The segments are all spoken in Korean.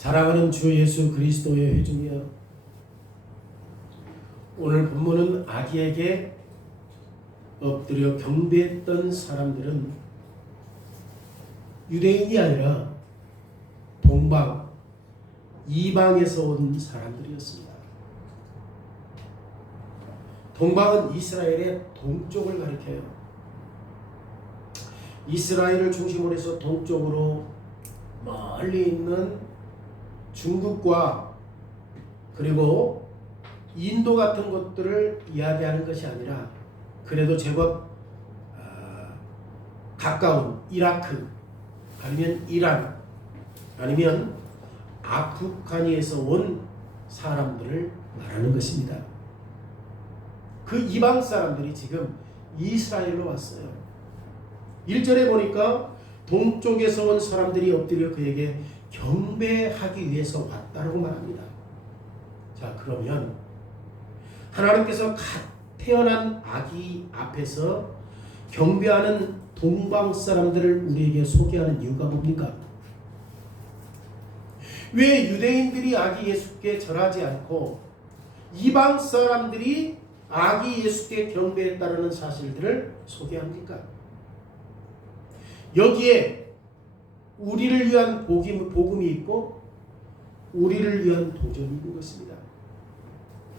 사랑하는 주 예수 그리스도의 회중이여, 오늘 본문은 아기에게 엎드려 경배했던 사람들은 유대인이 아니라 동방, 이방에서 온 사람들이었습니다. 동방은 이스라엘의 동쪽을 가리켜요. 이스라엘을 중심으로 해서 동쪽으로 멀리 있는 중국과 그리고 인도 같은 것들을 이야기하는 것이 아니라 그래도 제법 가까운 이라크 아니면 이란 아니면 아프가니에서 온 사람들을 말하는 것입니다. 그 이방 사람들이 지금 이스라엘로 왔어요. 1절에 보니까 동쪽에서 온 사람들이 엎드려 그에게 경배하기 위해서 왔다고 말합니다. 자, 그러면 하나님께서 갓 태어난 아기 앞에서 경배하는 동방 사람들을 우리에게 소개하는 이유가 뭡니까? 왜 유대인들이 아기 예수께 절하지 않고 이방 사람들이 아기 예수께 경배했다는 사실들을 소개합니까? 여기에 우리를 위한 복음이 있고 우리를 위한 도전이 있는 것입니다.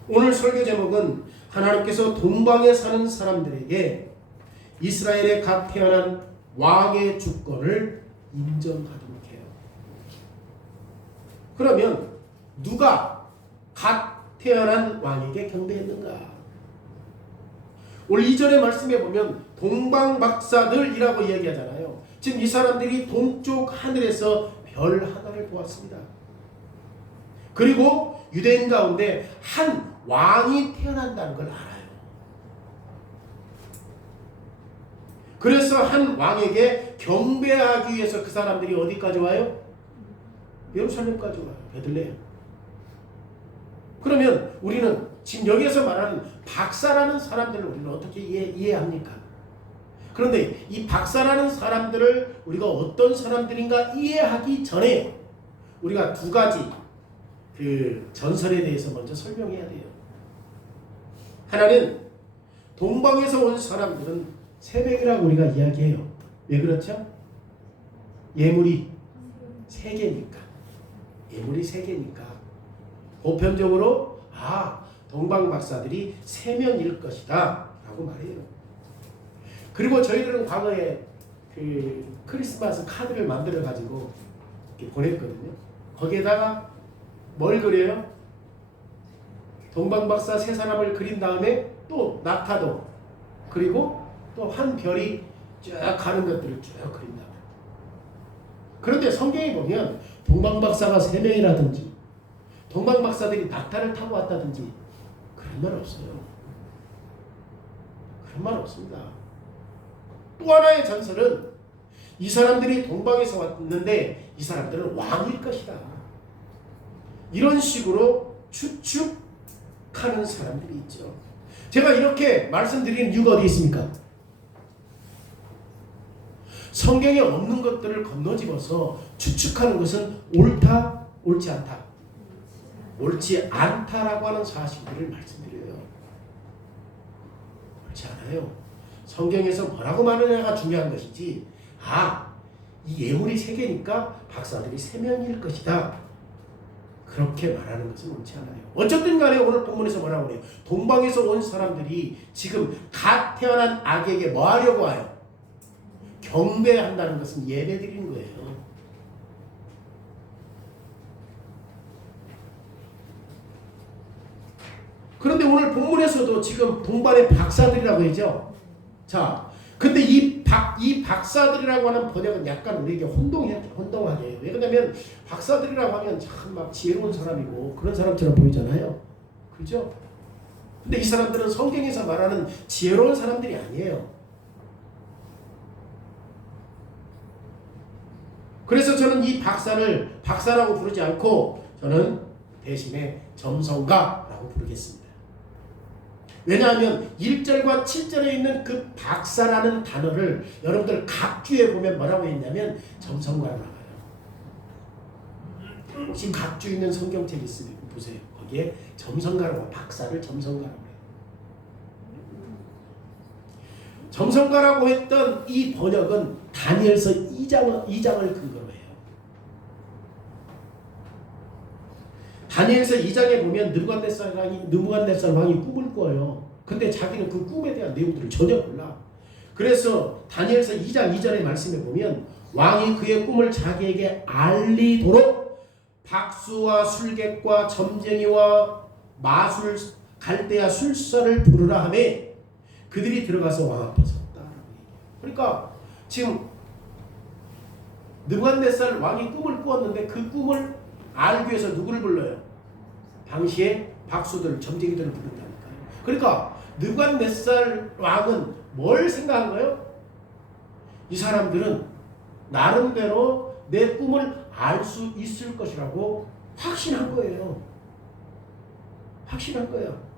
오늘 설교 제목은 하나님께서 동방에 사는 사람들에게 이스라엘에 갓 태어난 왕의 주권을 인정하도록 해요. 그러면 누가 갓 태어난 왕에게 경배했는가? 오늘 2절의 말씀에 보면 동방박사들이라고 이야기하잖아요. 지금 이 사람들이 동쪽 하늘에서 별 하나를 보았습니다. 그리고 유대인 가운데 한 왕이 태어난다는 걸 알아요. 그래서 한 왕에게 경배하기 위해서 그 사람들이 어디까지 와요? 예루살렘까지 와요. 베들레헴. 그러면 우리는 지금 여기에서 말하는 박사라는 사람들을 우리는 어떻게 이해합니까? 그런데 이 박사라는 사람들을 우리가 어떤 사람들인가 이해하기 전에 우리가 두 가지 그 전설에 대해서 먼저 설명해야 돼요. 하나는 동방에서 온 사람들은 세 명이라고 우리가 이야기해요. 왜 그렇죠? 예물이 세 개니까. 예물이 세 개니까. 보편적으로 동방 박사들이 세 명일 것이다 라고 말해요. 그리고 저희들은 과거에 그 크리스마스 카드를 만들어 가지고 이렇게 보냈거든요. 거기에다가 뭘 그려요? 동방박사 세 사람을 그린 다음에 또 낙타도 그리고 또 한 별이 쭉 가는 것들을 쭉 그린다. 그런데 성경에 보면 동방박사가 세 명이라든지 동방박사들이 낙타를 타고 왔다든지 그런 말 없어요. 그런 말 없습니다. 또 하나의 전설은 이 사람들이 동방에서 왔는데 이 사람들은 왕일 것이다. 이런 식으로 추측하는 사람들이 있죠. 제가 이렇게 말씀드리는 이유가 어디 있습니까? 성경에 없는 것들을 건너집어서 추측하는 것은 옳다, 옳지 않다. 옳지 않다라고 하는 사실들을 말씀드려요. 옳지 않아요. 성경에서 뭐라고 말하느냐가 중요한 것이지 이 예물이 세 개니까 박사들이 세 명일 것이다 그렇게 말하는 것은 옳지 않아요. 어쨌든 간에 오늘 본문에서 뭐라고 해요? 동방에서 온 사람들이 지금 갓 태어난 아기에게 뭐 하려고 와요? 경배한다는 것은 예배드리는 거예요. 그런데 오늘 본문에서도 지금 동방의 박사들이라고 하죠. 자, 근데 이 박사들이라고 하는 번역은 약간 우리에게 혼동하게 해요. 왜냐면 박사들이라고 하면 참 막 지혜로운 사람이고 그런 사람처럼 보이잖아요. 그죠? 근데 이 사람들은 성경에서 말하는 지혜로운 사람들이 아니에요. 그래서 저는 이 박사를 박사라고 부르지 않고 저는 대신에 점성가라고 부르겠습니다. 왜냐하면 1절과 7절에 있는 그 박사라는 단어를 여러분들 각주에 보면 뭐라고 했냐면 점성가라고 나와요. 지금 각주 있는 성경책 있으면 보세요. 거기에 점성가라고 박사를 점성가라고 해요. 점성가라고 했던 이 번역은 다니엘서 2장을 근거로 해요. 다니엘서 2장에 보면 느부갓네살 왕이 꿈을 꿔요. 근데 자기는 그 꿈에 대한 내용들을 전혀 몰라. 그래서 다니엘서 2장 2절의 말씀에 보면 왕이 그의 꿈을 자기에게 알리도록 박수와 술객과 점쟁이와 마술 갈대아 술사를 부르라 하며 그들이 들어가서 왕 앞에 섰다. 그러니까 지금 느부갓네살 왕이 꿈을 꾸었는데 그 꿈을 알기 위해서 누구를 불러요? 당시에 박수들, 점쟁이들을 부른다니까요. 그러니까 느부갓네살 왕은 뭘 생각한 거예요? 이 사람들은 나름대로 내 꿈을 알 수 있을 것이라고 확신한 거예요. 확신한 거예요.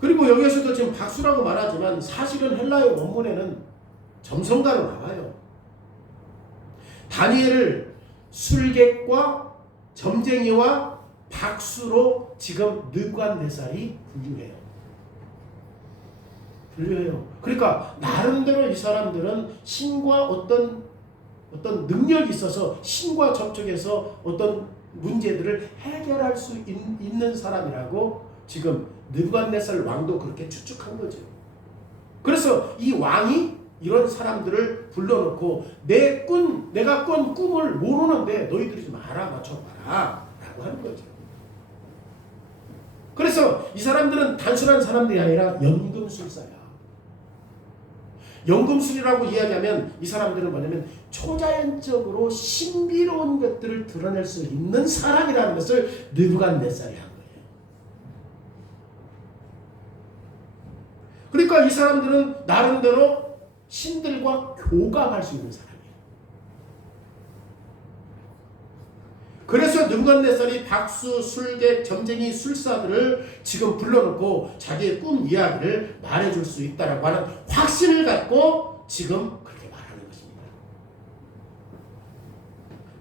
그리고 여기에서도 지금 박수라고 말하지만 사실은 헬라어 원문에는 점성가로 나와요. 다니엘을 술객과 점쟁이와 박수로 지금 느부갓네살이 분류해요. 그러니까 나름대로 이 사람들은 신과 어떤 능력이 있어서 신과 접촉해서 어떤 문제들을 해결할 수 있는 사람이라고 지금 느부갓네살 왕도 그렇게 추측한 거죠. 그래서 이 왕이 이런 사람들을 불러놓고 내가 꾼 꿈을 모르는데 너희들이 좀 알아맞혀봐라 라고 하는 거죠. 그래서 이 사람들은 단순한 사람들이 아니라 연금술사야. 연금술이라고 이야기하면 이 사람들은 뭐냐면 초자연적으로 신비로운 것들을 드러낼 수 있는 사람이라는 것을 느부갓네살이 한 거예요. 그러니까 이 사람들은 나름대로 신들과 교감할 수 있는 사람이에요. 그래서 느부갓네살이 박수, 술객, 점쟁이, 술사들을 지금 불러놓고 자기의 꿈 이야기를 말해줄 수 있다라고 하는 확신을 갖고 지금 그렇게 말하는 것입니다.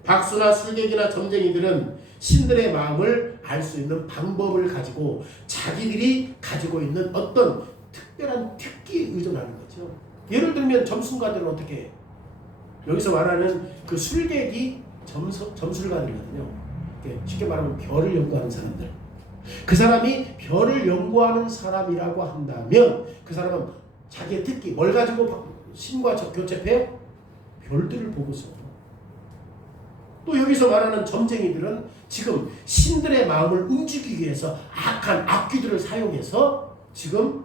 박수나 술객이나 점쟁이들은 신들의 마음을 알 수 있는 방법을 가지고 자기들이 가지고 있는 어떤 특별한 특기에 의존하는 거죠. 예를 들면 점술가들은 어떻게 해요? 여기서 말하는 그 술객이 점술가들이거든요. 쉽게 말하면 별을 연구하는 사람들. 그 사람이 별을 연구하는 사람이라고 한다면 그 사람은 자기의 특기 뭘 가지고 신과 교접해요? 별들을 보고서. 또 여기서 말하는 점쟁이들은 지금 신들의 마음을 움직이기 위해서 악한 악귀들을 사용해서 지금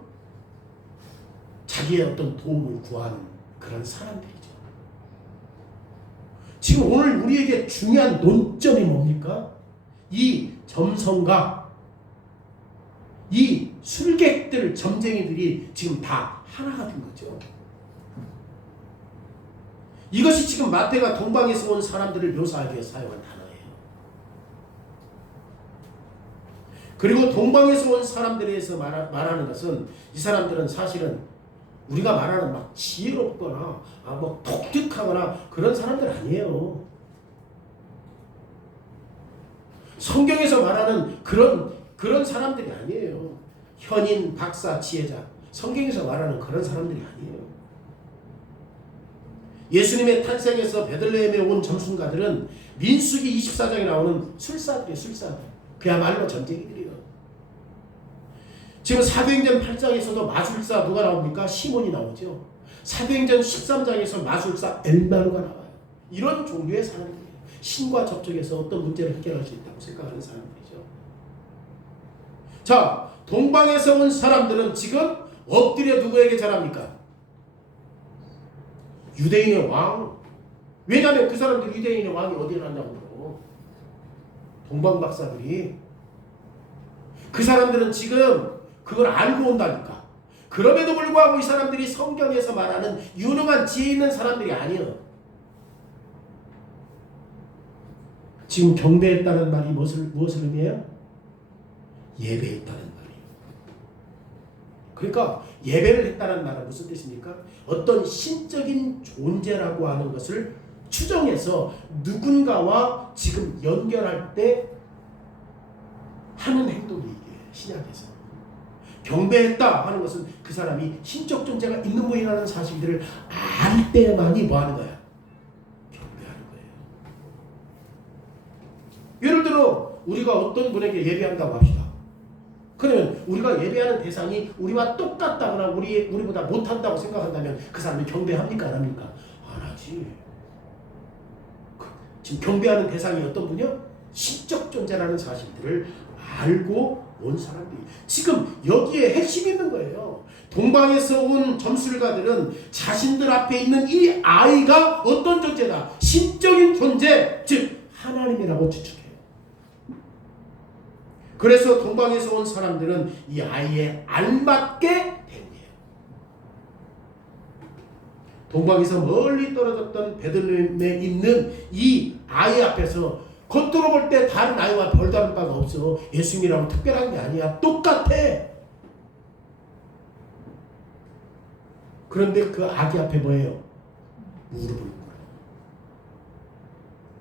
자기의 어떤 도움을 구하는 그런 사람들이죠. 지금 오늘 우리에게 중요한 논점이 뭡니까? 이 점성가, 이 술객들, 점쟁이들이 지금 다 하나가 된 거죠. 이것이 지금 마태가 동방에서 온 사람들을 묘사하기 위해 사용한 단어예요. 그리고 동방에서 온 사람들에 대해서 말하는 것은 이 사람들은 사실은 우리가 말하는 막 지혜롭거나 뭐 독특하거나 그런 사람들 아니에요. 성경에서 말하는 그런 사람들이 아니에요. 현인, 박사, 지혜자. 성경에서 말하는 그런 사람들이 아니에요. 예수님의 탄생에서 베들레헴에 온 점순가들은 민수기 24장에 나오는 술사들이에요. 술사들. 그야말로 전쟁이들이에요. 지금 사도행전 8장에서도 마술사 누가 나옵니까? 시몬이 나오죠. 사도행전 13장에서 마술사 엘마루가 나와요. 이런 종류의 사람들이에요. 신과 접촉해서 어떤 문제를 해결할 수 있다고 생각하는 사람들이죠. 자, 동방에서 온 사람들은 지금 엎드려 누구에게 절합니까? 유대인의 왕. 왜냐하면 그 사람들 유대인의 왕이 어디에 났냐고. 동방 박사들이. 그 사람들은 지금 그걸 알고 온다니까. 그럼에도 불구하고 이 사람들이 성경에서 말하는 유능한 지혜 있는 사람들이 아니에요. 지금 경배했다는 말이 무엇을 의미해요? 예배했다는 말이에요. 그러니까 예배를 했다는 말은 무슨 뜻입니까? 어떤 신적인 존재라고 하는 것을 추정해서 누군가와 지금 연결할 때 하는 행동이 이게 신약에서 경배했다 하는 것은 그 사람이 신적 존재가 있는 분이라는 사실들을 알 때만이 뭐 하는 거야? 경배하는 거예요. 예를 들어 우리가 어떤 분에게 예배한다고 합시다. 그러면 우리가 예배하는 대상이 우리와 똑같다거나 우리보다 못한다고 생각한다면 그 사람이 경배합니까? 안 합니까? 안 하지. 지금 경배하는 대상이 어떤 분이요? 신적 존재라는 사실들을 알고 온 사람들이 지금 여기에 핵심이 있는 거예요. 동방에서 온 점술가들은 자신들 앞에 있는 이 아이가 어떤 존재다? 신적인 존재, 즉 하나님이라고 추측해요. 그래서 동방에서 온 사람들은 이 아이에 알맞게 된 거예요. 동방에서 멀리 떨어졌던 베들레헴에 있는 이 아이 앞에서 겉으로 볼 때 다른 아이와 별다른 바가 없어. 예수님이라고 특별한 게 아니야. 똑같아. 그런데 그 아기 앞에 뭐예요? 무릎을 꿇어요.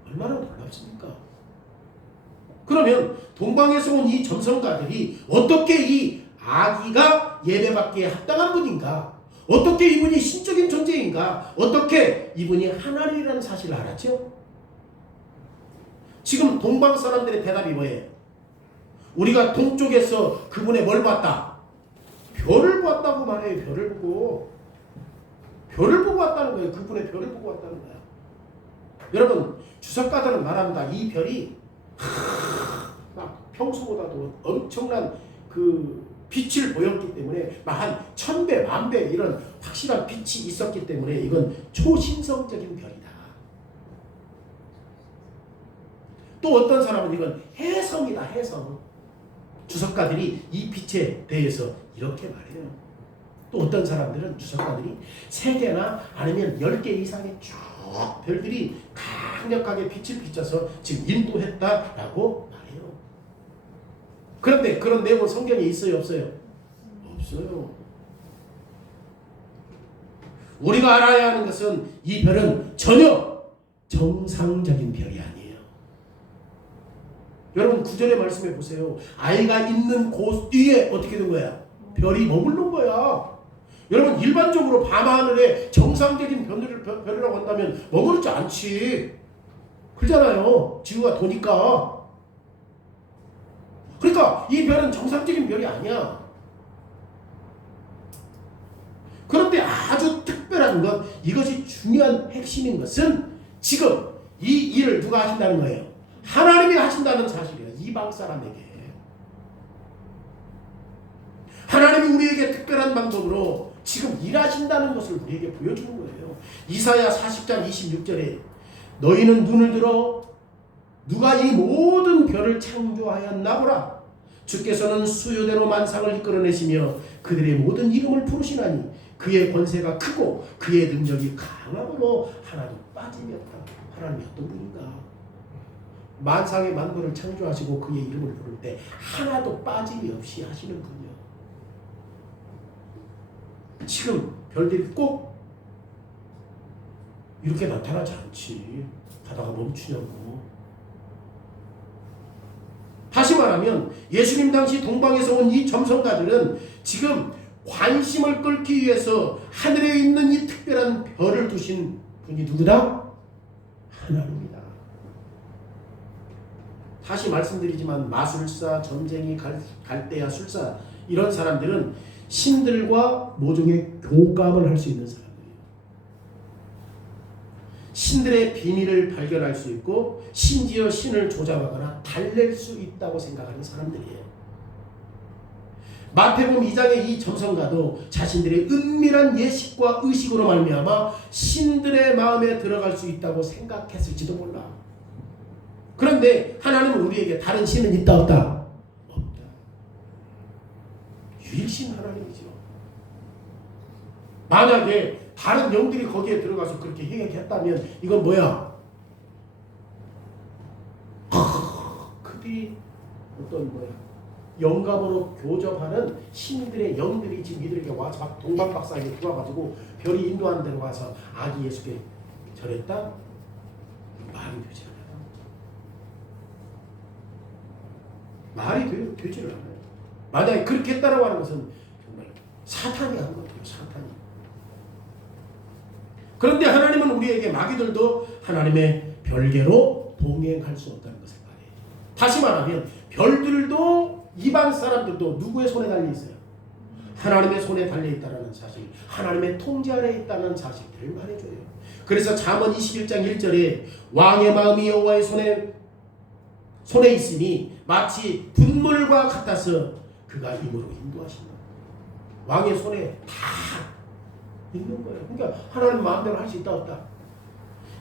얼마나 놀랍습니까? 그러면 동방에서 온 이 점성가들이 어떻게 이 아기가 예배받기에 합당한 분인가? 어떻게 이분이 신적인 존재인가? 어떻게 이분이 하나님이라는 사실을 알았죠? 지금 동방 사람들의 대답이 뭐예요? 우리가 동쪽에서 그분의 뭘 봤다? 별을 봤다고 말해요. 별을 보고. 별을 보고 왔다는 거예요. 그분의 별을 보고 왔다는 거야. 여러분, 주석가들은 말합니다. 이 별이 막 평소보다도 엄청난 그 빛을 보였기 때문에 막 한 1000배, 10,000배 이런 확실한 빛이 있었기 때문에 이건 초신성적인 별이다. 또 어떤 사람은 이건 해성이다. 해성. 주석가들이 이 빛에 대해서 이렇게 말해요. 또 어떤 사람들은 주석가들이 3개나 아니면 10개 이상의 쭉 별들이 강력하게 빛을 비춰서 지금 인도했다라고 말해요. 그런데 그런 내용은 성경에 있어요? 없어요? 없어요. 우리가 알아야 하는 것은 이 별은 전혀 정상적인 별이 아니에요. 여러분 9절의 말씀해 보세요. 아이가 있는 곳 위에 어떻게 된 거야? 별이 머무른 거야. 여러분 일반적으로 밤하늘에 정상적인 별이라고 한다면 머무르지 않지. 그러잖아요. 지구가 도니까. 그러니까 이 별은 정상적인 별이 아니야. 그런데 아주 특별한 것, 이것이 중요한 핵심인 것은 지금 이 일을 누가 하신다는 거예요? 하나님이 하신다는 사실이에요. 이방 사람에게. 하나님이 우리에게 특별한 방법으로 지금 일하신다는 것을 우리에게 보여주는 거예요. 이사야 40장 26절에 너희는 눈을 들어 누가 이 모든 별을 창조하였나 보라. 주께서는 수요대로 만상을 이끌어내시며 그들의 모든 이름을 부르시나니 그의 권세가 크고 그의 능력이 강함으로 하나도 빠짐이 없다. 하나님이 어떤 분인가? 만상의 만물을 창조하시고 그의 이름을 부를 때 하나도 빠짐이 없이 하시는 분이요. 지금 별들이 꼭 이렇게 나타나지 않지. 가다가 멈추냐고. 다시 말하면 예수님 당시 동방에서 온 이 점성가들은 지금 관심을 끌기 위해서 하늘에 있는 이 특별한 별을 두신 분이 누구다? 하나님이다. 다시 말씀드리지만 마술사, 점쟁이, 갈대아, 술사 이런 사람들은 신들과 모종의 교감을 할 수 있는 사람들이에요. 신들의 비밀을 발견할 수 있고 심지어 신을 조작하거나 달랠 수 있다고 생각하는 사람들이에요. 마태복음 2장의 이 점성가도 자신들의 은밀한 예식과 의식으로 말미암아 신들의 마음에 들어갈 수 있다고 생각했을지도 몰라. 그런데 하나님은 우리에게 다른 신은 있다 없다? 없다. 유일신 하나님이죠. 만약에 다른 영들이 거기에 들어가서 그렇게 행했다면 이건 뭐야? 그들이 어떤 뭐야? 영감으로 교접하는 신들의 영들이 지금 이들에게 와서 막 동방박사에게 들어와가지고 별이 인도하는 데로 와서 아기 예수께 절했다? 말이 되지 않아요. 말이 되지를 않아요. 만약에 그렇게 했다라고 하는 것은 정말 사탄이 한 것 같아요. 사탄이. 그런데 하나님은 우리에게 마귀들도 하나님의 별개로 동행할 수 없다는 것을 말해요. 다시 말하면 별들도 이방 사람들도 누구의 손에 달려 있어요? 하나님의 손에 달려 있다는 사실, 하나님의 통제 아래 있다는 사실들을 말해줘요. 그래서 잠언 21장 1절에 왕의 마음이 여호와의 손에 있으니 마치 분물과 같아서 그가 힘으로 인도하신다. 왕의 손에 다 있는 거예요. 그러니까 하나님 마음대로 할 수 있다 없다.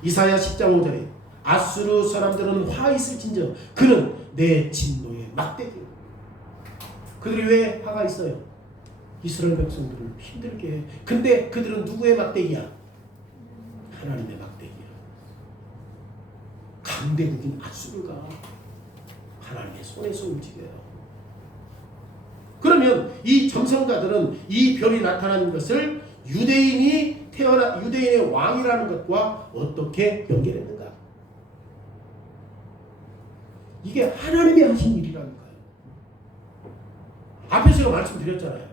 이사야 10장 5절에 아수르 사람들은 화 있을진저 그는 내 진노의 막대기요. 그들이 왜 화가 있어요? 이스라엘 백성들을 힘들게 해. 근데 그들은 누구의 막대기야? 하나님의 막대기야. 강대국인 아수르가 하나님의 손에서 움직여요. 그러면 이 점성가들은 이 별이 나타나는 것을 유대인의 왕이라는 것과 어떻게 연결했는가? 이게 하나님이 하신 일이라니까요. 앞에서 제가 말씀드렸잖아요.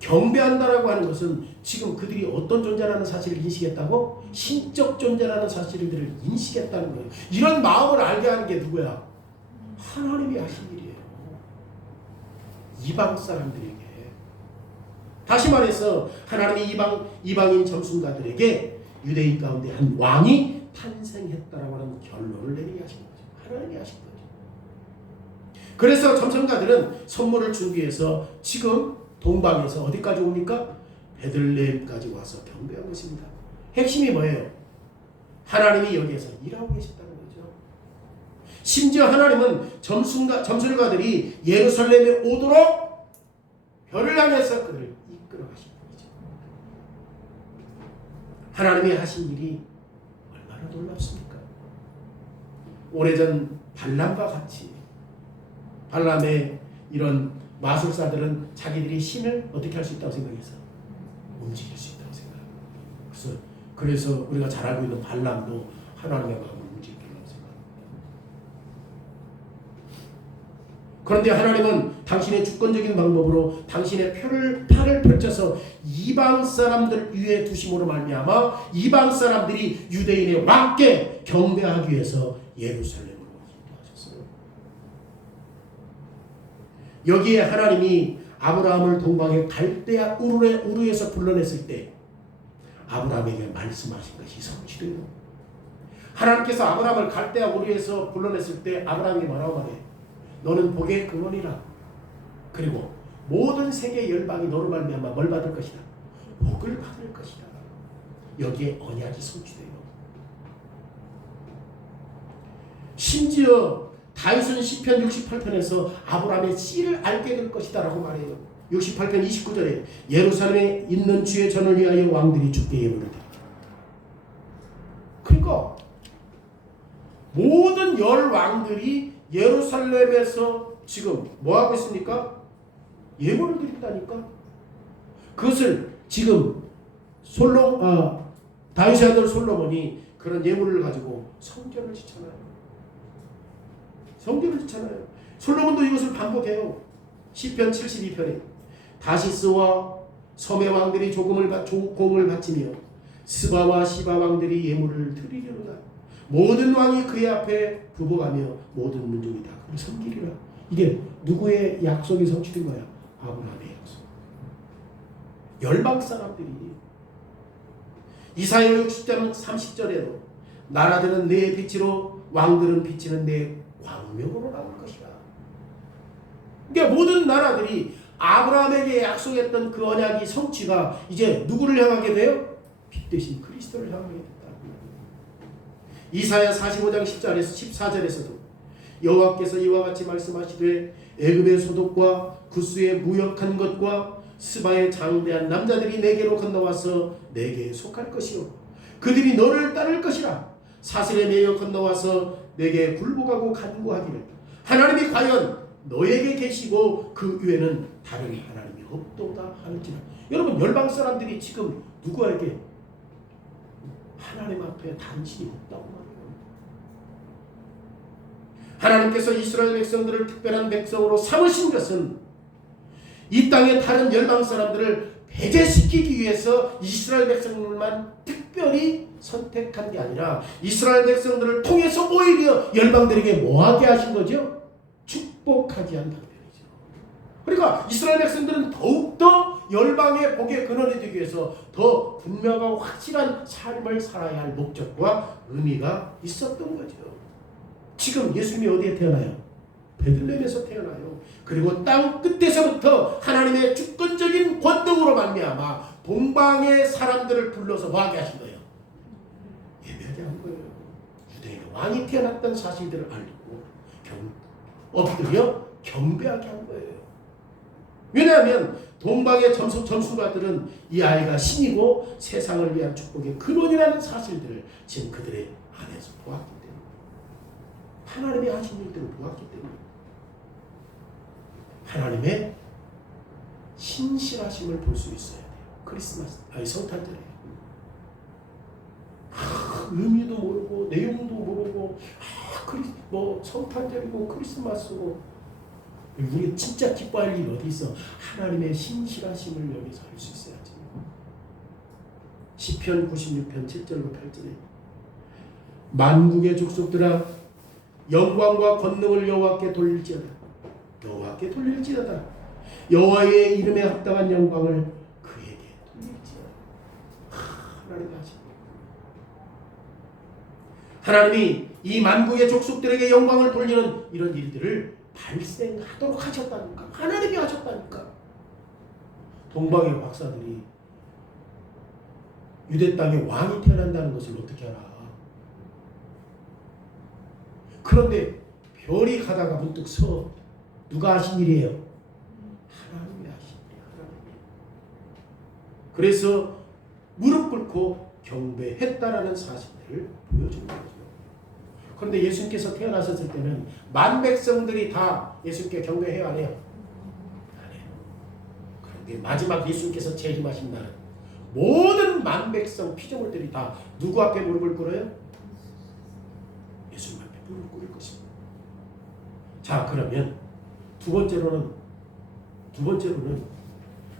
경배한다라고 하는 것은 지금 그들이 어떤 존재라는 사실을 인식했다고? 신적 존재라는 사실들을 인식했다는 거예요. 이런 마음을 알게 하는 게 누구야? 하나님이 하신 일이에요. 이방 사람들에게. 다시 말해서 하나님이 이방인 점순가들에게 유대인 가운데 한 왕이 탄생했다라고 하는 결론을 내리게 하신 거죠. 하나님이 하신 거죠. 그래서 점성가들은 선물을 준비해서 지금 동방에서 어디까지 옵니까? 베들레헴까지 와서 경배한 것입니다. 핵심이 뭐예요? 하나님이 여기에서 일하고 계셨다는 거죠. 심지어 하나님은 점술가들이 예루살렘에 오도록 별을 향해서 그들을 이끌어 가신 거죠. 하나님이 하신 일이 얼마나 놀랍습니까? 오래전 발람과 같이 발람의 이런 마술사들은 자기들이 신을 어떻게 할 수 있다고 생각해서 움직일 수 있다고 생각합니다. 그래서 우리가 잘 알고 있는 발람도 하나님의 마음을 움직이려고 생각합니다. 그런데 하나님은 당신의 주권적인 방법으로 당신의 팔을 펼쳐서 이방 사람들 위에 두심으로 말미암아 이방 사람들이 유대인의 왕께 경배하기 위해서 예루살렘 여기에 하나님이 아브라함을 동방의 갈대아 우르에서 불러냈을 때 아브라함에게 말씀하신 것이 성취돼요. 하나님께서 아브라함을 갈대아 우르에서 불러냈을 때 아브라함이 뭐라고 말해? 너는 복의 근원이라. 그리고 모든 세계 열방이 너로 말미암아 뭘 받을 것이다? 복을 받을 것이다. 여기에 언약이 성취돼요. 심지어 다윗은 시편 68편에서 아브라함의 씨를 알게 될 것이다 라고 말해요. 68편 29절에 예루살렘에 있는 주의 전을 위하여 왕들이 주께 예물을 드리라. 그러니까 모든 열 왕들이 예루살렘에서 지금 뭐하고 있습니까? 예물을 드린다니까. 그것을 지금 다윗의 아들 솔로몬이 그런 예물을 가지고 성전을 짓잖아요. 성전을 짓잖아요. 솔로몬도 이것을 반복해요. 시편 72편에 다시스와 섬의 왕들이 공을 바치며 스바와 시바 왕들이 예물을 드리려느라 모든 왕이 그의 앞에 굽어가며 모든 민족이 다 그를 섬기리라. 이게 누구의 약속이 성취된 거야? 아브라함의 약속. 열방 사람들이 이사야 60장 30절에도 나라들은 내 빛으로 왕들은 비치는 내 광명으로 나올 것이다. 그러니까 모든 나라들이 아브라함에게 약속했던 그 언약이 성취가 이제 누구를 향하게 돼요? 빛 대신 그리스도를 향하게 됐다. 이사야 45장 10절에서 14절에서도 여호와께서 이와 같이 말씀하시되 애굽의 소독과 구스의 무역한 것과 스바의 장대한 남자들이 내게로 건너와서 내게 속할 것이요 그들이 너를 따를 것이라. 사슬에 매여 건너와서 내게 굴복하고 간구하기를 하나님이 과연 너에게 계시고 그 위에는 다른 하나님이 없도다 하는지라. 여러분 열방 사람들이 지금 누구에게 하나님 앞에 당신이 없다고 말해요. 하나님께서 이스라엘 백성들을 특별한 백성으로 삼으신 것은 이 땅의 다른 열방 사람들을 배제시키기 위해서 이스라엘 백성들만 특별히 선택한 게 아니라 이스라엘 백성들을 통해서 오히려 열방들에게 뭐하게 하신 거죠? 축복하게 한 답변이죠. 그러니까 이스라엘 백성들은 더욱더 열방의 복의 근원이 되기 위해서 더 분명하고 확실한 삶을 살아야 할 목적과 의미가 있었던 거죠. 지금 예수님이 어디에 태어나요? 베들레헴에서 태어나요. 그리고 땅 끝에서부터 하나님의 주권적인 권능으로 말미암아 동방의 사람들을 불러서 뭐하게 하신 거예요? 예배하게 한 거예요. 유대인의 왕이 태어났던 사실들을 알고 엎드려 경배하게 한 거예요. 왜냐하면 동방의 점수가들은 이 아이가 신이고 세상을 위한 축복의 근원이라는 사실들을 지금 그들의 안에서 보았기 때문에, 하나님이 하신 일들을 보았기 때문에 하나님의 신실하심을 볼 수 있어야 돼요. 크리스마스, 성탄절에 의미도 모르고 내용도 모르고 성탄절이고 크리스마스고, 우리가 진짜 기뻐할 일 어디 있어? 하나님의 신실하심을 여기서 알 수 있어야지. 시편 96편 7절과 8절에 만국의 족속들아 영광과 권능을 여호와께 돌릴지어다. 여호와께 돌릴지어다. 여호와의 이름에 합당한 영광을 그에게 돌릴지어다. 하나님 하십니다. 하나님이 이 만국의 족속들에게 영광을 돌리는 이런 일들을 발생하도록 하셨다니까. 하나님이 하셨다니까. 동방의 박사들이 유대 땅에 왕이 태어난다는 것을 어떻게 알아? 그런데 별이 가다가 문득 서. 누가 하신 일이에요? 하나님이 하신 일이에요. 하나님이. 그래서 무릎 꿇고 경배했다라는 사실을 보여주는 거죠. 그런데 예수님께서 태어나셨을 때는 만 백성들이 다 예수님께 경배해요, 안 해요? 안 해요. 그런데 마지막 예수님께서 재림하신 날은 모든 만 백성 피조물들이 다 누구 앞에 무릎을 꿇어요? 예수님 앞에 무릎을 꿇을 것입니다. 자, 그러면 두 번째로는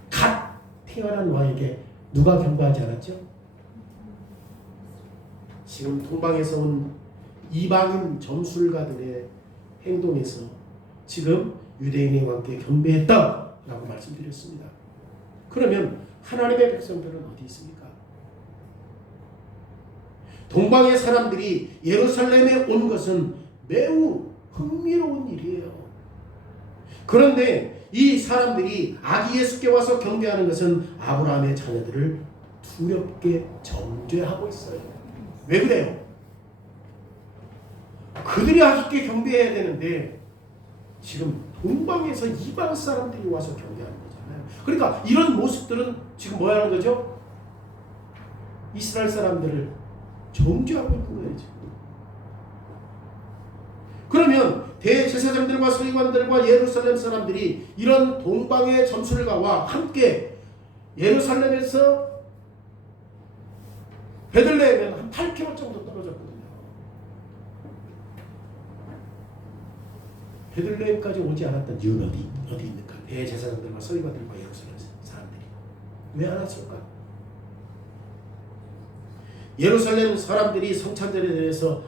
갓 태어난 왕에게 누가 경배하지 않았죠? 지금 동방에서 온 이방인 점술가들의 행동에서 지금 유대인의 왕께 경배했다라고 말씀드렸습니다. 그러면 하나님의 백성들은 어디 있습니까? 동방의 사람들이 예루살렘에 온 것은 매우 흥미로운 일이에요. 그런데 이 사람들이 아기 예수께 와서 경배하는 것은 아브라함의 자녀들을 두렵게 정죄하고 있어요. 왜 그래요? 그들이 아기께 경배해야 되는데 지금 동방에서 이방 사람들이 와서 경배하는 거잖아요. 그러니까 이런 모습들은 지금 뭐 하는 거죠? 이스라엘 사람들을 정죄하고 있는 거예요. 지금. 그러면 대제사장들과 서기관들과 예루살렘 사람들이 이런 동방의 점술가와 함께 예루살렘에서 베들레헴에는 한 8km 정도 떨어졌거든요. 베들레헴까지 오지 않았던 이유는 어디 있는가? 대제사장들과 서기관들과 예루살렘 사람들이 왜 안 왔을까? 예루살렘 사람들이 성찬절에 대해서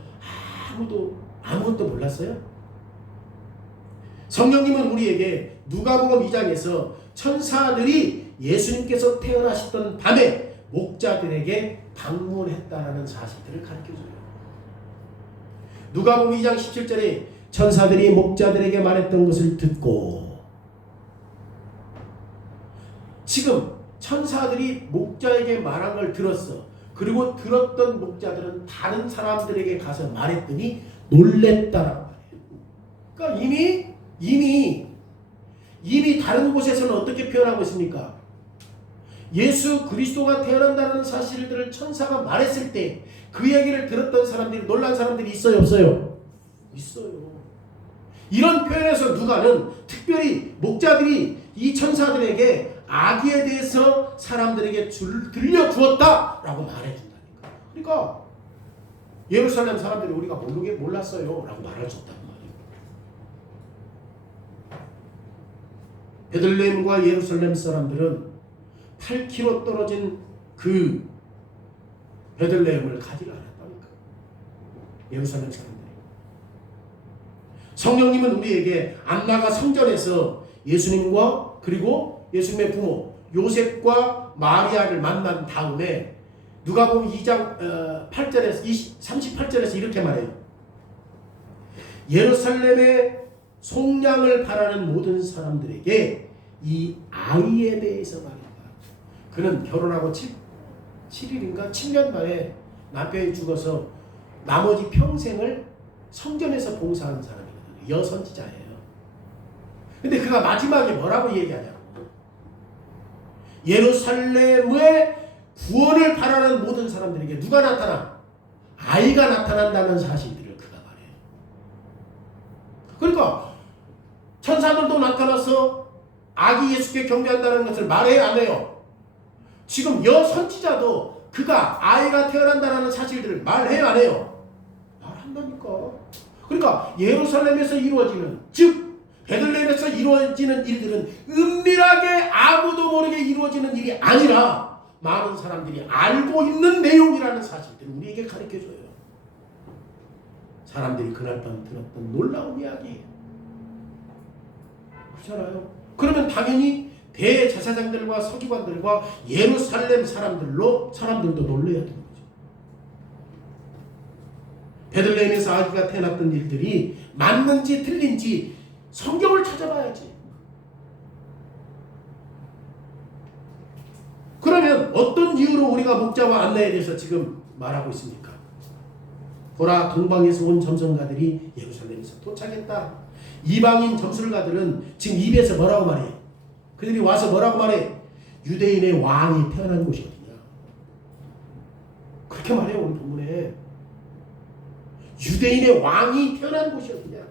아무것도 몰랐어요? 성령님은 우리에게 누가복음 2장에서 천사들이 예수님께서 태어나셨던 밤에 목자들에게 방문했다라는 사실들을 가르쳐줘요. 누가복음 2장 17절에 천사들이 목자들에게 말했던 것을 듣고, 지금 천사들이 목자에게 말한 걸 들었어. 그리고 들었던 목자들은 다른 사람들에게 가서 말했더니 놀랬다라고 말해요. 그러니까 이미 다른 곳에서는 어떻게 표현하고 있습니까? 예수 그리스도가 태어난다는 사실들을 천사가 말했을 때 그 얘기를 들었던 사람들이 놀란 사람들이 있어요, 없어요? 있어요. 이런 표현에서 누가는 특별히 목자들이 이 천사들에게 아기에 대해서 사람들에게 들려주었다라고 말해준다니까. 그러니까 예루살렘 사람들이 우리가 몰랐어요 라고 말해줬단 말이에요. 베들레헴과 예루살렘 사람들은 8km 떨어진 그 베들레헴을 가지를 않았다니까. 예루살렘 사람들이. 성령님은 우리에게 안나가 성전에서 예수님과 그리고 예수님의 부모 요셉과 마리아를 만난 다음에 누가복음 2장 8절에서 38절에서 이렇게 말해요. 예루살렘의 속량을 바라는 모든 사람들에게 이 아이에 대해서 말한다. 그는 결혼하고 7일인가 7년 만에 남편이 죽어서 나머지 평생을 성전에서 봉사한 사람이거든요. 여선지자예요. 근데 그가 마지막에 뭐라고 얘기하냐고. 예루살렘의 구원을 바라는 모든 사람들에게 누가 나타나? 아이가 나타난다는 사실들을 그가 말해요. 그러니까 천사들도 나타나서 아기 예수께 경배한다는 것을 말해요, 안 해요? 지금 여선지자도 그가 아이가 태어난다는 사실들을 말해요, 안 해요? 말한다니까. 그러니까 예루살렘에서 이루어지는, 즉 베들레헴에서 이루어지는 일들은 은밀하게 아무도 모르게 이루어지는 일이 아니라 많은 사람들이 알고 있는 내용이라는 사실들을 우리에게 가르쳐줘요. 사람들이 그날 밤 들었던 놀라운 이야기예요. 그렇잖아요. 그러면 당연히 대제사장들과 서기관들과 예루살렘 사람들도 놀라야 되는 거죠. 베들레헴에서 아기가 태어났던 일들이 맞는지 틀린지 성경을 찾아봐야지. 그러면 어떤 이유로 우리가 목자와 안나에 대해서 지금 말하고 있습니까? 보라, 동방에서 온 점성가들이 예루살렘에서 도착했다. 이방인 점술가들은 지금 입에서 뭐라고 말해? 그들이 와서 뭐라고 말해? 유대인의 왕이 태어난 곳이 어디냐? 그렇게 말해요, 오늘 본문에. 유대인의 왕이 태어난 곳이 어디냐?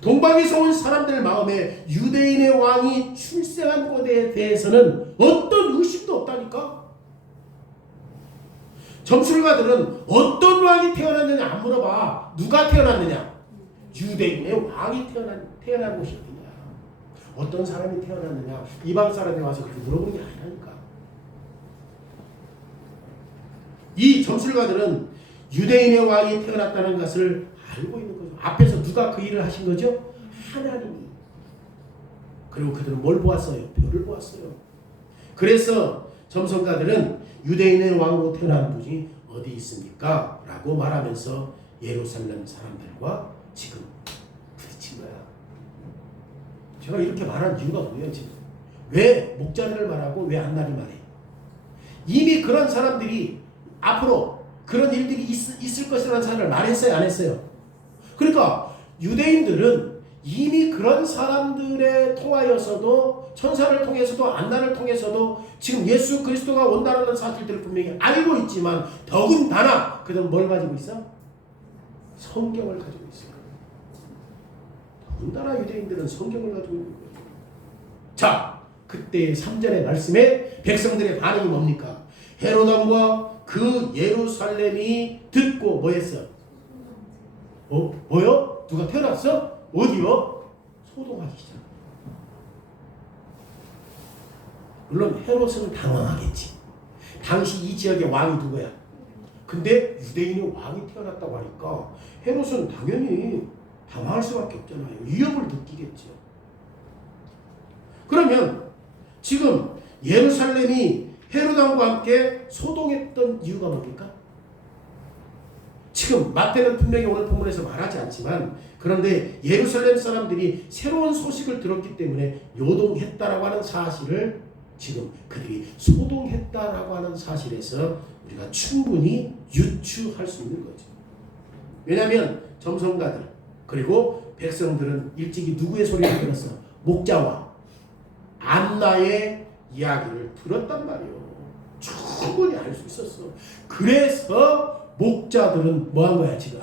동방에서 온 사람들 마음에 유대인의 왕이 출생한 곳에 대해서는 어떤 의심도 없다니까? 점술가들은 어떤 왕이 태어났느냐 안 물어봐. 누가 태어났느냐? 유대인의 왕이 태어난 곳이 어디냐? 어떤 사람이 태어났느냐? 이방 사람이 와서 그렇게 물어보는 게 아니라니까. 이 점술가들은 유대인의 왕이 태어났다는 것을 알고 있는 거죠. 앞에서 누가 그 일을 하신 거죠? 하나님이. 그리고 그들은 뭘 보았어요? 별을 보았어요. 그래서 점성가들은 유대인의 왕으로 태어난 분이 어디 있습니까? 라고 말하면서 예루살렘 사람들과 지금 부딪힌 거야. 제가 이렇게 말한 이유가 뭐예요, 지금? 왜 목자들을 말하고 왜 안나를 말해? 이미 그런 사람들이 앞으로 그런 일들이 있을 것이라는 사실을 말했어요, 안 했어요? 그러니까 유대인들은 이미 그런 사람들에 통하여서도 천사를 통해서도 안나를 통해서도 지금 예수 그리스도가 온다는 사실들을 분명히 알고 있지만 더군다나 그들은 뭘 가지고 있어? 성경을 가지고 있어요. 더군다나 유대인들은 성경을 가지고 있는 거예요. 자, 그때의 3절의 말씀에 백성들의 반응이 뭡니까? 헤로담과 그 예루살렘이 듣고 뭐 했어? 뭐요? 누가 태어났어? 어디요? 소동하기 시작. 물론 헤롯은 당황하겠지. 당시 이 지역의 왕이 누구야? 근데 유대인의 왕이 태어났다고 하니까 헤롯은 당연히 당황할 수밖에 없잖아요. 위협을 느끼겠죠. 그러면 지금 예루살렘이 헤롯왕과 함께 소동했던 이유가 뭡니까? 지금 마태는 분명히 오늘 본문에서 말하지 않지만 그런데 예루살렘 사람들이 새로운 소식을 들었기 때문에 요동했다라고 하는 사실을 지금 그들이 소동했다라고 하는 사실에서 우리가 충분히 유추할 수 있는 거죠. 왜냐하면 점성가들 그리고 백성들은 일찍이 누구의 소리를 들었어? 목자와 안나의 이야기를 들었단 말이에요. 충분히 알 수 있었어. 그래서 목자들은 뭐 한 거야 지금?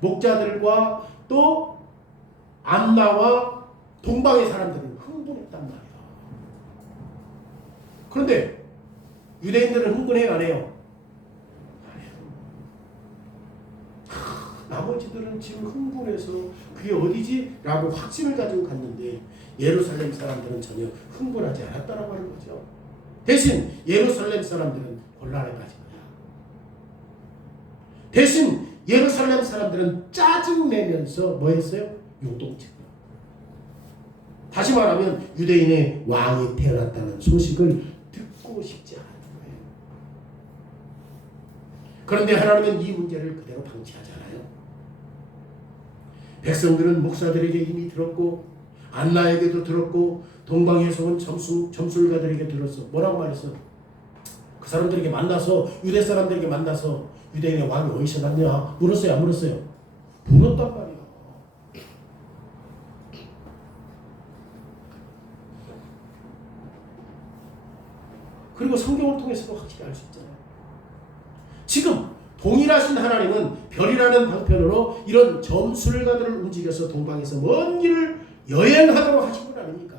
목자들과 또 안나와 동방의 사람들은 흥분했단 말이야. 그런데 유대인들은 흥분해요, 안 해요? 안 해요. 나머지들은 지금 흥분해서 그게 어디지? 라고 확신을 가지고 갔는데 예루살렘 사람들은 전혀 흥분하지 않았다라고 하는 거죠. 대신 예루살렘 사람들은 곤란에 빠진 거야. 대신 예루살렘 사람들은 짜증내면서 뭐 했어요? 요동치고. 다시 말하면 유대인의 왕이 태어났다는 소식을 듣고 싶지 않은 거예요. 그런데 하나님은 이 문제를 그대로 방치하잖아요. 백성들은 목사들에게 이미 들었고 안나에게도 들었고 동방에서 온 점술가들에게 들었어. 뭐라고 말했어? 그 사람들에게 만나서 유대 사람들에게 만나서 유대인의 왕이 어디서 났냐 물었어요? 안 물었어요? 물었단 말이야. 그리고 성경을 통해서도 확실히 알 수 있잖아요. 지금 동일하신 하나님은 별이라는 방편으로 이런 점술가들을 움직여서 동방에서 먼 길을 여행하도록 하신 분 아닙니까?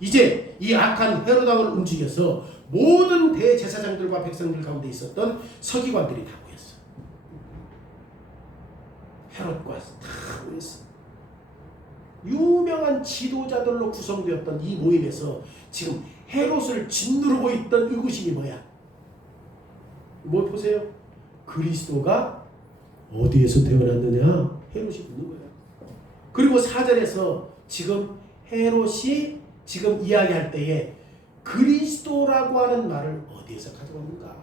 이제 이 악한 헤롯 왕을 움직여서 모든 대제사장들과 백성들 가운데 있었던 서기관들이 다 모였어. 헤롯과 다 모였어. 유명한 지도자들로 구성되었던 이 모임에서 지금 헤롯을 짓누르고 있던 의구심이 뭐야? 뭐 보세요? 그리스도가 어디에서 태어났느냐? 헤롯이 묻는 거야. 그리고 4절에서 지금 헤롯이 지금 이야기할 때에 그리스도라고 하는 말을 어디에서 가져왔는가?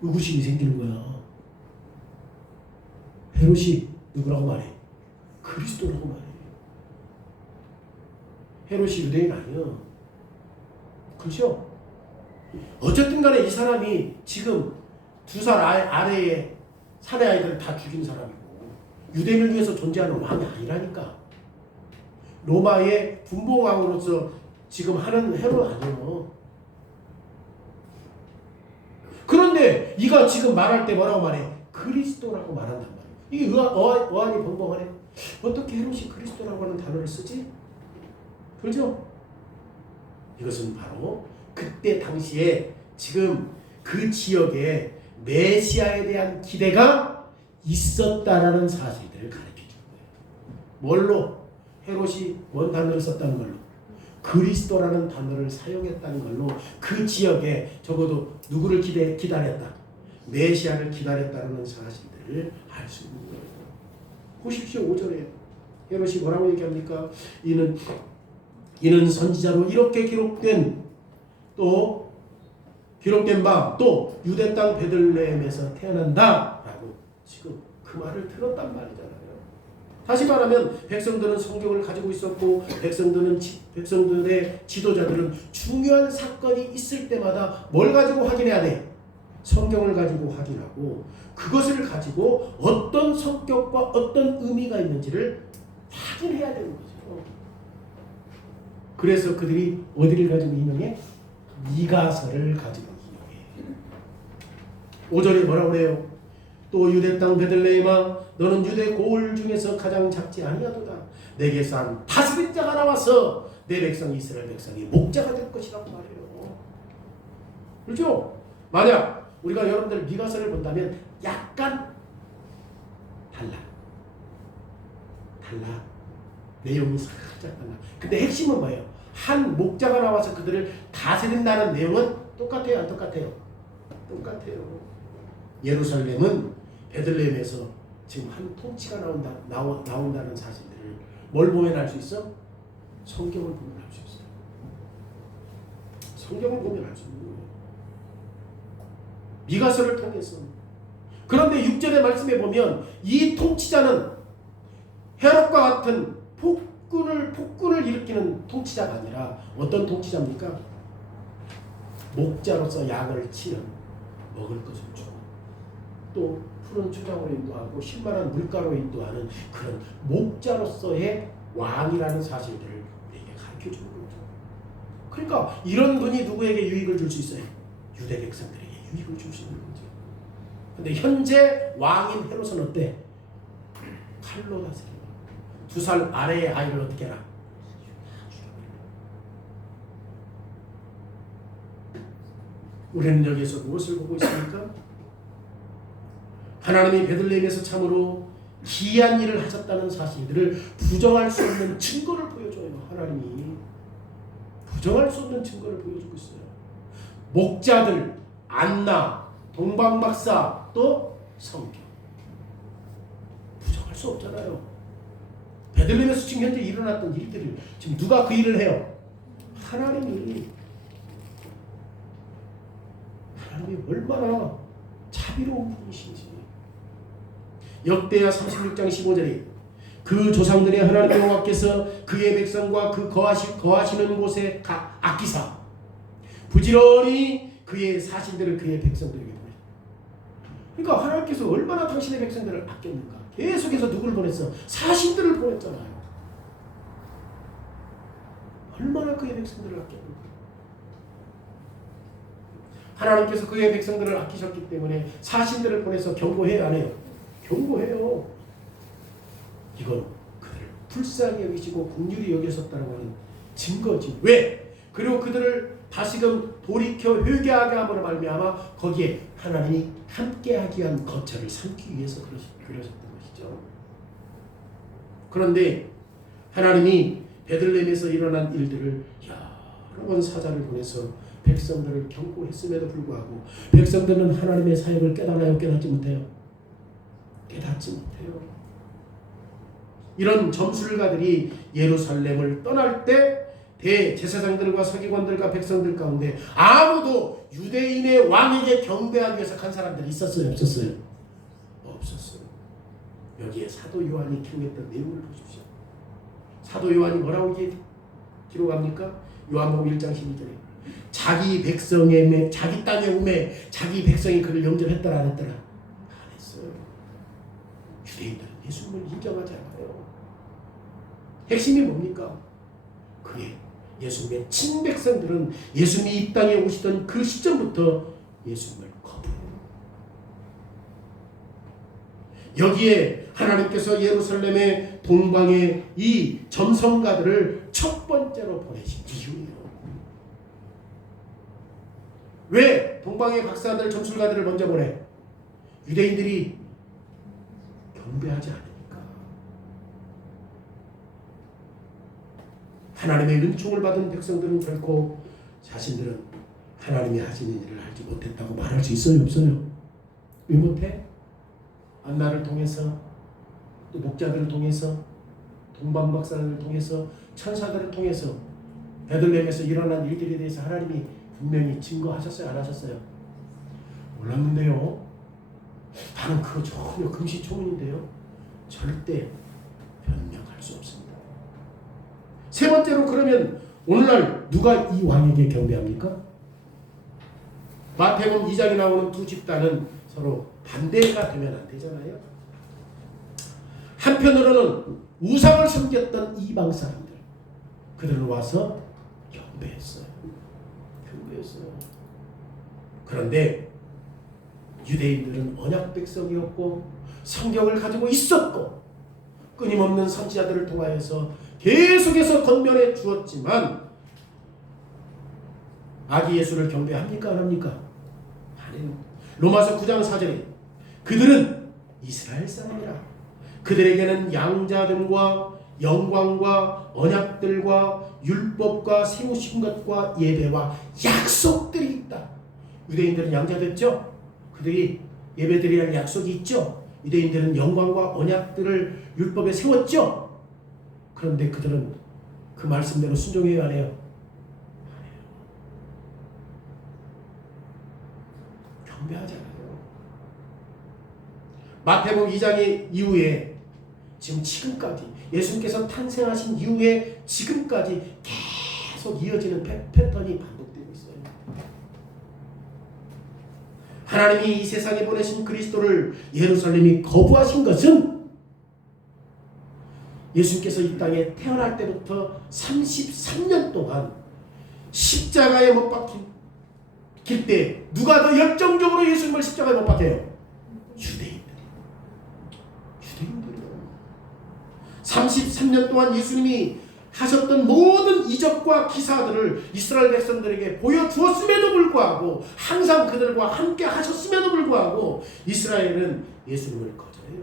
의구심이 생기는 거야. 헤롯이 누구라고 말해? 그리스도라고 말해. 헤롯이 유대인 아니야. 그렇죠? 어쨌든 간에 이 사람이 지금 2살 아래에 사내 아이들을 다 죽인 사람이고 유대인을 위해서 존재하는 왕이 아니라니까. 로마의 분봉왕으로서 지금 하는 헤롯 아니에요. 그런데 이가 지금 말할 때 뭐라고 말해? 그리스도라고 말한단 말이에요. 이게 어안이 벙벙하네. 어떻게 헤롯이 그리스도라고 하는 단어를 쓰지? 그렇죠? 이것은 바로 그때 당시에 지금 그 지역에 메시아에 대한 기대가 있었다라는 사실들을 가르쳐 준 거예요. 뭘로? 헤롯이 뭔 단어를 썼다는 걸로? 그리스도라는 단어를 사용했다는 걸로 그 지역에 적어도 누구를 기다렸다? 메시아를 기다렸다는 사실들을 알 수 있는 거예요. 보십시오. 5절에 헤롯이 뭐라고 얘기합니까? 이는 선지자로 이렇게 기록된 바 또 유대 땅 베들레헴에서 태어난다 라고 지금 그 말을 들었단 말이잖아요. 다시 말하면 백성들은 성경을 가지고 있었고 백성들의 지도자들은 중요한 사건이 있을 때마다 뭘 가지고 확인해야 돼? 성경을 가지고 확인하고 그것을 가지고 어떤 성격과 어떤 의미가 있는지를 확인해야 되는 거죠. 그래서 그들이 어디를 가지고 인용해? 미가서를 가지고 인용해. 5절에 뭐라고 그래요? 또 유대 땅 베들레헴아 너는 유대 고을 중에서 가장 작지 아니하도다. 내게서 한 다스린 자가 나와서 내 백성 이스라엘 백성이 목자가 될 것이라고 말해요. 그렇죠? 만약 우리가 여러분들 미가서를 본다면 약간 달라. 내용이 살짝 달라. 근데 핵심은 뭐예요? 한 목자가 나와서 그들을 다스린다는 내용은 똑같아요, 안 똑같아요? 똑같아요. 예루살렘은 베들레헴에서 지금 한 통치가 나온다는 사실들을 뭘 보면 알 수 있어? 성경을 보면 알 수 있어요. 성경을 보면 알 수 있는 거예요. 미가서를 통해서. 그런데 6절의 말씀에 보면 이 통치자는 헤롯과 같은 폭군을 일으키는 통치자가 아니라 어떤 통치자입니까? 목자로서 양을 치는 먹을 것을 주고 또 푸른 초장으로 인도하고 신만한 물가로 인도하는 그런 목자로서의 왕이라는 사실들을 우리에게 가르쳐주는 거죠. 그러니까 이런 분이 누구에게 유익을 줄 수 있어요? 유대 백성들에게 유익을 줄 수 있는 거죠. 근데 현재 왕인 헤롯은 어때? 칼로 다스려. 2살 아래의 아이를 어떻게 해라? 우리는 여기서 무엇을 보고 있습니까? 하나님이 베들레헴에서 참으로 기이한 일을 하셨다는 사실들을 부정할 수 없는 증거를 보여줘요. 하나님이 부정할 수 없는 증거를 보여주고 있어요. 목자들, 안나, 동방박사, 또 성경 부정할 수 없잖아요. 베들레헴에서 지금 현재 일어났던 일들을 지금 누가 그 일을 해요? 하나님이 얼마나 자비로운 분이신지. 역대하 36장 15절에 그 조상들의 하나님 여호와께서 그의 백성과 그 거하시는 곳에 아끼사 부지런히 그의 사신들을 그의 백성들에게 보냈다. 그러니까 하나님께서 얼마나 당신의 백성들을 아꼈는가. 계속해서 누구를 보냈어? 사신들을 보냈잖아요. 얼마나 그의 백성들을 아꼈는가. 하나님께서 그의 백성들을 아끼셨기 때문에 사신들을 보내서 경고해야 안 해요? 경고해요. 이건 그들을 불쌍히 여기시고 긍휼히 여기셨다는 하는 증거지. 왜? 그리고 그들을 다시금 돌이켜 회개하게 함으로 말미암아 거기에 하나님이 함께하기 위한 거처를 삼기 위해서 그러셨던 것이죠. 그런데 하나님이 베들레헴에서 일어난 일들을 여러 번 사자를 보내서 백성들을 경고했음에도 불구하고 백성들은 하나님의 사역을 깨달아요? 깨닫지 못해요? 깨닫지 못해요. 이런 점술가들이 예루살렘을 떠날 때 대제사장들과 서기관들과 백성들 가운데 아무도 유대인의 왕에게 경배하기 위해서 간 사람들이 있었어요? 없었어요? 없었어요. 여기에 사도 요한이 기록했던 내용을 보십시오. 사도 요한이 뭐라고 기록합니까? 요한복음 1장 12절에 자기 백성의 자기 땅에 오매 자기 백성이 그를 영접했더라 안 했더라? 안 했어요. 유대인들은 예수님을 인정하지 않아요. 핵심이 뭡니까? 그게 예수님의 친백성들은 예수님이 이 땅에 오시던 그 시점부터 예수님을 거부해요. 여기에 하나님께서 예루살렘의 동방의 이 점성가들을 첫 번째로 보내신 이유예요. 왜 동방의 박사들, 점술가들을 먼저 보내? 유대인들이 경배하지 않으니까. 하나님의 은총을 받은 백성들은 결코 자신들은 하나님이 하시는 일을 알지 못했다고 말할 수 있어요? 없어요? 왜 못해? 안나를 통해서, 또 목자들을 통해서, 동방박사들을 통해서, 천사들을 통해서 베들레헴에서 일어난 일들에 대해서 하나님이 분명히 증거하셨어요? 안 하셨어요? 몰랐는데요. 나는 그거 전혀 금시초문인데요. 절대 변명할 수 없습니다. 세 번째로 그러면 오늘날 누가 이 왕에게 경배합니까? 마태복음 2장에 나오는 두 집단은 서로 반대가 되면 안 되잖아요. 한편으로는 우상을 섬겼던 이방 사람들, 그들은 와서 경배했어요. 그런데 유대인들은 언약 백성이었고 성경을 가지고 있었고 끊임없는 선지자들을 통하여서 계속해서 건면해 주었지만 아기 예수를 경배합니까? 안 합니까? 안 해요. 로마서 9장 4절에 그들은 이스라엘 사람이라 그들에게는 양자됨과 영광과 언약들과 율법과 세우신 것과 예배와 약속들이 있다. 유대인들은 양자됐죠? 그들이 예배드리라는 약속이 있죠? 유대인들은 영광과 언약들을 율법에 세웠죠? 그런데 그들은 그 말씀대로 순종해야 안 해요? 경배하지 않아요. 마태복음 2장의 이후에 지금까지 예수님께서 탄생하신 이후에 지금까지 계속 이어지는 패턴이 반복되고 있어요. 하나님이 이 세상에 보내신 그리스도를 예루살렘이 거부하신 것은 예수님께서 이 땅에 태어날 때부터 33년 동안 십자가에 못 박힐 때 누가 더 열정적으로 예수님을 십자가에 못 박혀요? 유대인들이요. 33년 동안 예수님이 하셨던 모든 이적과 기사들을 이스라엘 백성들에게 보여주었음에도 불구하고 항상 그들과 함께 하셨음에도 불구하고 이스라엘은 예수님을 거절해요.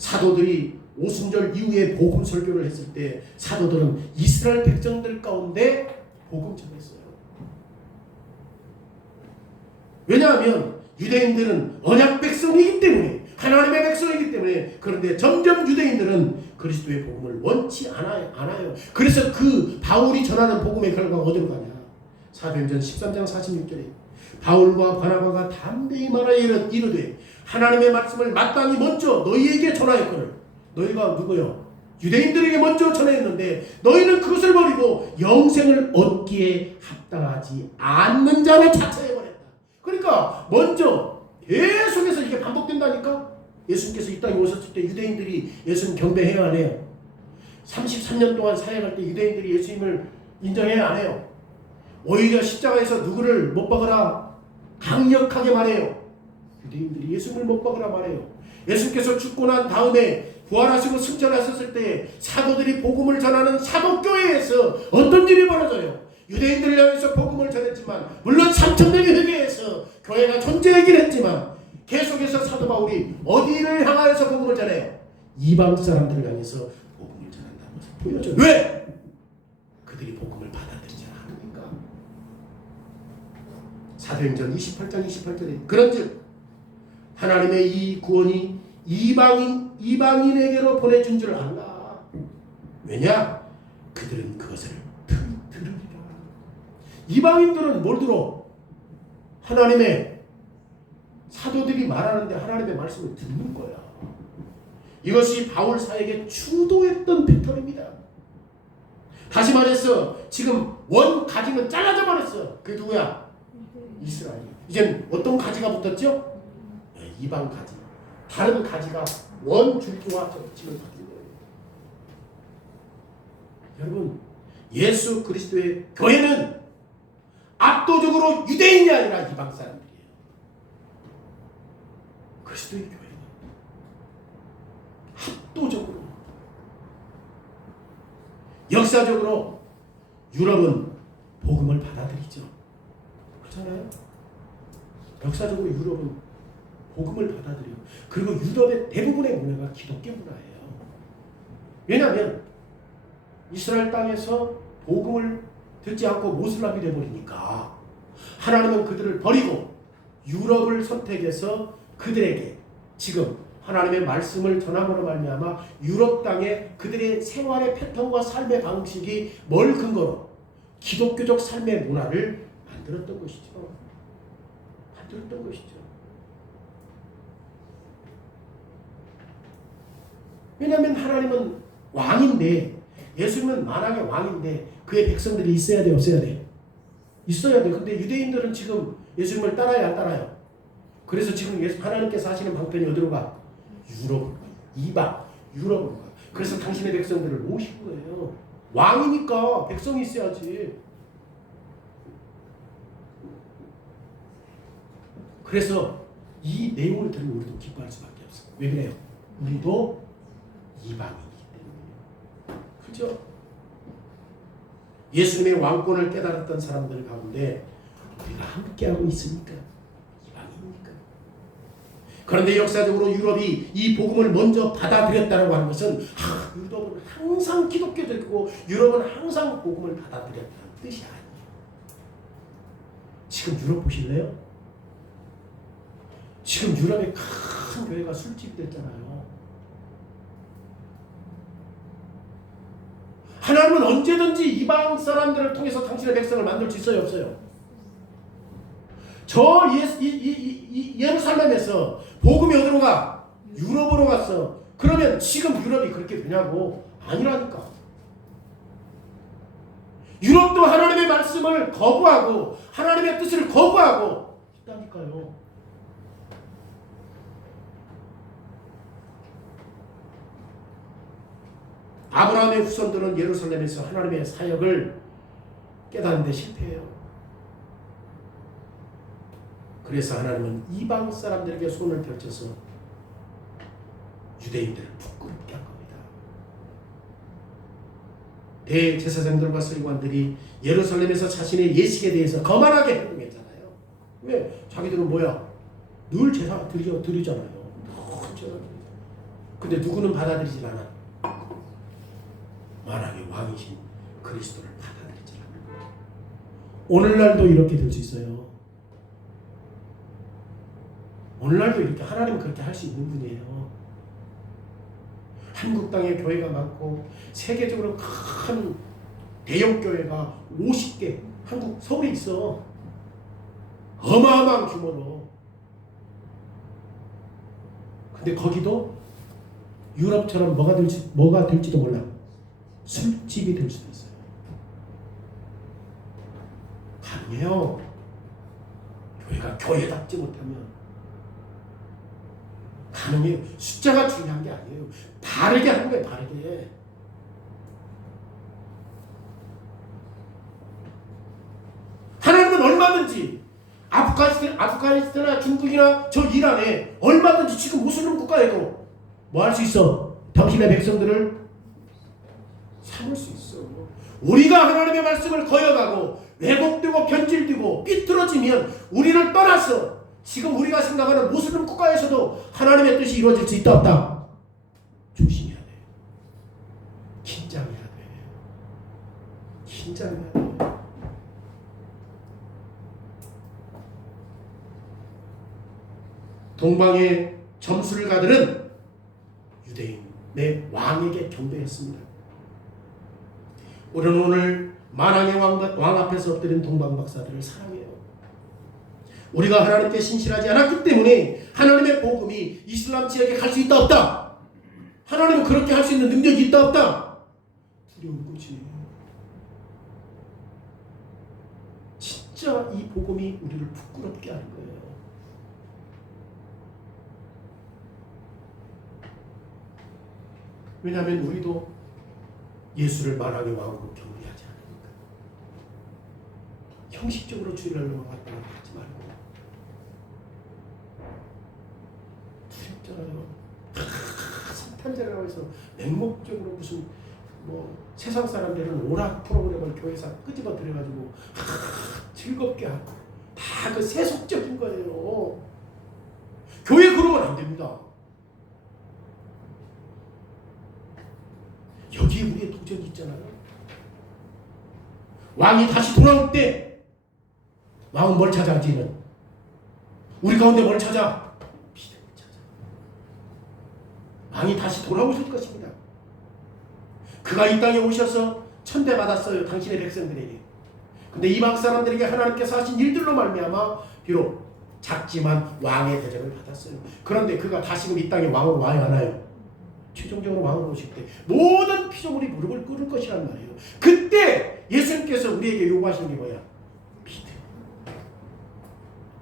사도들이 오순절 이후에 복음 설교를 했을 때 사도들은 이스라엘 백성들 가운데 복음 전했어요. 왜냐하면 유대인들은 언약 백성이기 때문에, 하나님의 백성이기 때문에. 그런데 점점 유대인들은 그리스도의 복음을 원치 않아요. 그래서 그 바울이 전하는 복음의 결과가 어디로 가냐? 사도행전 13장 46절에 바울과 바나바가 담대히 말하여 이르되 하나님의 말씀을 마땅히 먼저 너희에게 전하였거늘. 너희가 누구요? 유대인들에게 먼저 전했는데 너희는 그것을 버리고 영생을 얻기에 합당하지 않는 자로 자처해버렸다. 그러니까 먼저 계속해서 이게 반복된다니까. 예수님께서 이 땅에 오셨을 때 유대인들이 예수님 경배해야 안 해요? 33년 동안 사역할 때 유대인들이 예수님을 인정해야 안 해요? 오히려 십자가에서 누구를 못 박으라 강력하게 말해요. 유대인들이 예수님을 못 박으라 말해요. 예수님께서 죽고 난 다음에 부활하시고 승천하셨을 때 사도들이 복음을 전하는 사도교회에서 어떤 일이 벌어져요? 유대인들을 향해서 복음을 전했지만, 물론 3,000명이 회개해서 교회가 존재하긴 했지만 계속해서 사도 바울이 어디를 향하여서 복음을 전해요? 이방 사람들을 향해서 복음을 전한다는 것을 보여줘요. 왜? 그들이 복음을 받아들이지 않으니까. 사도행전 28장 28절에 그런즉 하나님의 이 구원이 이방인에게로 보내준 줄 알라. 왜냐? 그들은 그것을 들으리라. 이방인들은 뭘 들어? 하나님의 사도들이 말하는데 하나님의 말씀을 듣는 거야. 이것이 바울 사역에 주도했던 패턴입니다. 다시 말해서 지금 원 가지는 잘라져 버렸어. 그게 누구야? 이스라엘. 이젠 어떤 가지가 붙었죠? 이방 가지. 다른 가지가 원 줄기와 지금 바뀐 거예요. 여러분, 예수 그리스도의 교회는 압도적으로 유대인이 아니라 이방 사람들이에요. 그리스도의 교회는 압도적으로. 역사적으로 유럽은 복음을 받아들이죠. 그렇잖아요? 역사적으로 유럽은 복음을 받아들여요. 그리고 유럽의 대부분의 문화가 기독교 문화예요. 왜냐하면 이스라엘 땅에서 복음을 듣지 않고 모슬람이 되어버리니까 하나님은 그들을 버리고 유럽을 선택해서 그들에게 지금 하나님의 말씀을 전함으로 말미암아 유럽 땅에 그들의 생활의 패턴과 삶의 방식이 뭘 근거로? 기독교적 삶의 문화를 만들었던 것이죠. 만들었던 것이죠. 왜냐하면 하나님은 왕인데, 예수님은 만왕의 왕인데 그의 백성들이 있어야 돼, 없어야 돼? 있어야 돼. 근데 유대인들은 지금 예수님을 따라야 안 따라요? 그래서 지금 하나님께서 하시는 방편이 어디로 가? 유럽으로 가. 이방, 유럽으로 가. 그래서 당신의 백성들을 모신 거예요. 왕이니까 백성이 있어야지. 그래서 이 내용을 들으면 우리도 기뻐할 수밖에 없어요. 왜 그래요? 우리도 이방인이기 때문에. 그죠? 예수님의 왕권을 깨달았던 사람들 가운데 우리가 함께하고 있으니까 이방인이니까. 그런데 역사적으로 유럽이 이 복음을 먼저 받아들였다고 하는 것은 유럽은 항상 기독교적이고 유럽은 항상 복음을 받아들였다는 뜻이 아니에요. 지금 유럽 보실래요? 지금 유럽의 큰 교회가 술집이 됐잖아요. 하나님은 언제든지 이방 사람들을 통해서 당신의 백성을 만들 수 있어요, 없어요? 저 예루살렘에서 복음이 어디로 가? 유럽으로 갔어. 그러면 지금 유럽이 그렇게 되냐고? 아니라니까. 유럽도 하나님의 말씀을 거부하고 하나님의 뜻을 거부하고 있다니까요. 아브라함의 후손들은 예루살렘에서 하나님의 사역을 깨닫는데 실패해요. 그래서 하나님은 이방 사람들에게 손을 펼쳐서 유대인들을 부끄럽게 한 겁니다. 대제사장들과 서기관들이 예루살렘에서 자신의 예식에 대해서 거만하게 행동했잖아요. 왜? 자기들은 뭐야? 늘 제사 드리잖아요. 늘 제사 드리잖아요. 근데 누구는 받아들이질 않아. 만왕의 왕이신 그리스도를 받아들이질 않는 거예요. 오늘날도 이렇게 될 수 있어요. 오늘날도 이렇게 하나님은 그렇게 할 수 있는 분이에요. 한국 땅에 교회가 많고 세계적으로 큰 대형 교회가 50개 한국 서울에 있어. 어마어마한 규모로. 근데 거기도 유럽처럼 뭐가 될지도 몰라. 술집이 될 수도 있어요. 가능해요. 교회가 교회답지 못하면 가능해요. 숫자가 중요한 게 아니에요. 바르게 하는 거예요. 바르게. 하나님은 얼마든지 아프가니스탄이나 중국이나 저 이란에 얼마든지 지금 무슬림 국가에도 뭐 할 수 있어? 당신의 백성들을 삼을 수 있어. 우리가 하나님의 말씀을 거역하고 왜곡되고 변질되고 삐뚤어지면 우리를 떠나서 지금 우리가 생각하는 무슬림 국가에서도 하나님의 뜻이 이루어질 수 있다 없다? 조심해야 돼. 긴장해야 돼. 긴장해야 돼. 동방의 점술가들은 유대인의 왕에게 경배했습니다. 우리는 오늘 만왕의 왕 앞에서 엎드린 동방 박사들을 사랑해요. 우리가 하나님께 신실하지 않았기 때문에 하나님의 복음이 이슬람 지역에 갈 수 있다 없다? 하나님은 그렇게 할 수 있는 능력이 있다 없다? 두려운 거지. 진짜 이 복음이 우리를 부끄럽게 하는 거예요. 왜냐하면 우리도 예수를 만왕의 왕으로 경배하지 않으니까. 형식적으로 주일날 왔다 갔다 하지 말고. 두렵잖아요. 성탄절이라고 해서 맹목적으로 무슨 뭐 세상 사람들은 오락 프로그램을 교회에서 끄집어 들여가지고 즐겁게 하고 다 그 세속적인 거예요. 교회 그러면 안 됩니다. 여기에 우리의 도전이 있잖아요. 왕이 다시 돌아올 때 왕은 뭘 찾아지는? 우리 가운데 뭘 찾아? 믿음을 찾아. 왕이 다시 돌아오실 것입니다. 그가 이 땅에 오셔서 천대받았어요. 당신의 백성들에게. 근데 이방 사람들에게 하나님께서 하신 일들로 말미암아 비록 작지만 왕의 대접을 받았어요. 그런데 그가 다시금 이 땅에 왕으로 와야 하나요? 최종적으로 왕으로 오실 때 모든 피조물이 무릎을 꿇을 것이란 말이에요. 그때 예수님께서 우리에게 요구하시는 게 뭐야? 믿음.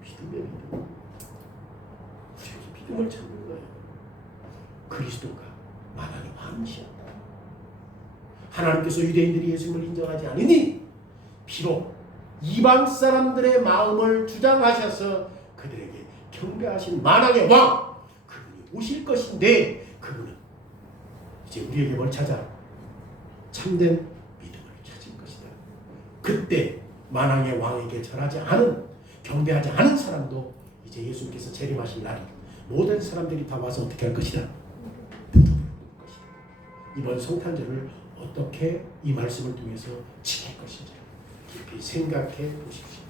믿음이야, 믿음. 우리에게 믿음을 찾는 거예요. 그리스도가 만왕의 왕이시었다. 하나님께서 유대인들이 예수님을 인정하지 않으니 비록 이방 사람들의 마음을 주장하셔서 그들에게 경배하신 만왕의 왕, 그분이 오실 것인데 그분은 이제 우리에게 뭘 찾아? 참된 믿음을 찾을 것이다. 그때 만왕의 왕에게 절하지 않은, 경배하지 않은 사람도 이제 예수님께서 재림하실 날이 모든 사람들이 다 와서 어떻게 할 것이다? 이번 성탄절을 어떻게 이 말씀을 통해서 지킬 것인지 깊이 생각해 보십시오.